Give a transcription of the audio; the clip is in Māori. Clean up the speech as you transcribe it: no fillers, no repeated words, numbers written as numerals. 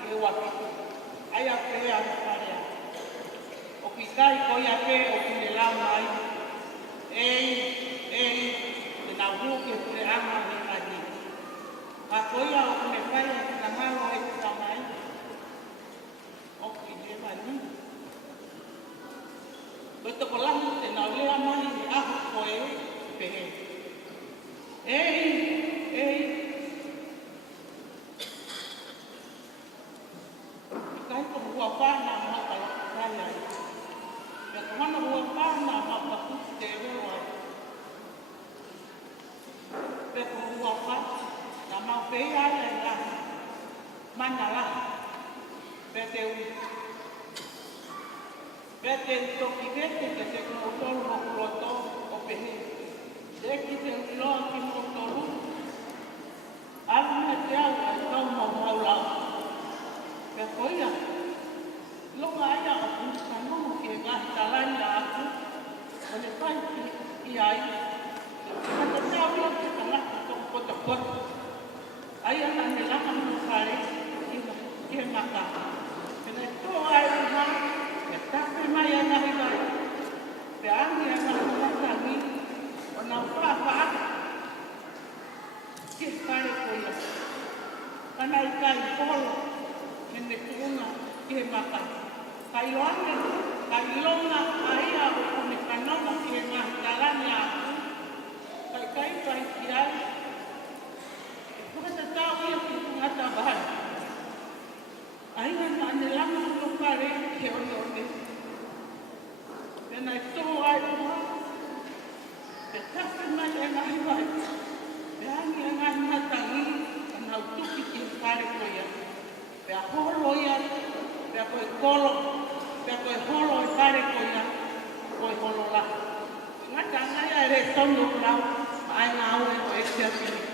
ke waki. Ai a pe a parea. O ki kai ko ia pe o ki le lau mai. Ei, te na wu ke pure ama me kani. Ka ko ia o ki me pai na malo e ki tamai. O ki le mani. Lotokolo te na lea mai ni aho koe pehe. Ei. Kai ko hua pana ma ka kaya. Ya ko mana hua pana ma ka te roa. Pe ko hua pa na ma pe ala la. Mana la. Pe te u. Pe te toki vete ke te ko tolu mo roto o pehe. Deki te lo ki mo tolu. Alma te ala tau mo maula. Pe koia. Longa aia o puta nomo ki e ngahi talanga aku. O le pai ki ai. Kata te awia ki ka laka toko kota kota. Aia na me laka mo kare ki e maka. Pena e tō ai ha. E tape mai a nahi vai. Pe angi a ngahi matangi. O na whapa. Ki e kare koia. Kana i kai polo. Hene kuunga ki he maka. Kai longa aia o kone kanomo ki he ngahi tarani aku. Kai ki ai. E kukata tau ia ki kungata bahai. Aina na ane lama no kare ke one. Pena e tō ai ua. Pe tape mai e ngahi vai. Pe angi e ngahi matangi. Anau tuki ki he kare koia. Pe a holo ia, pe a koe kolo, pe a koe holo e kare koia, koe holo la. Ngata ngai a re tono lau, ai ngā aue o e tia kiri.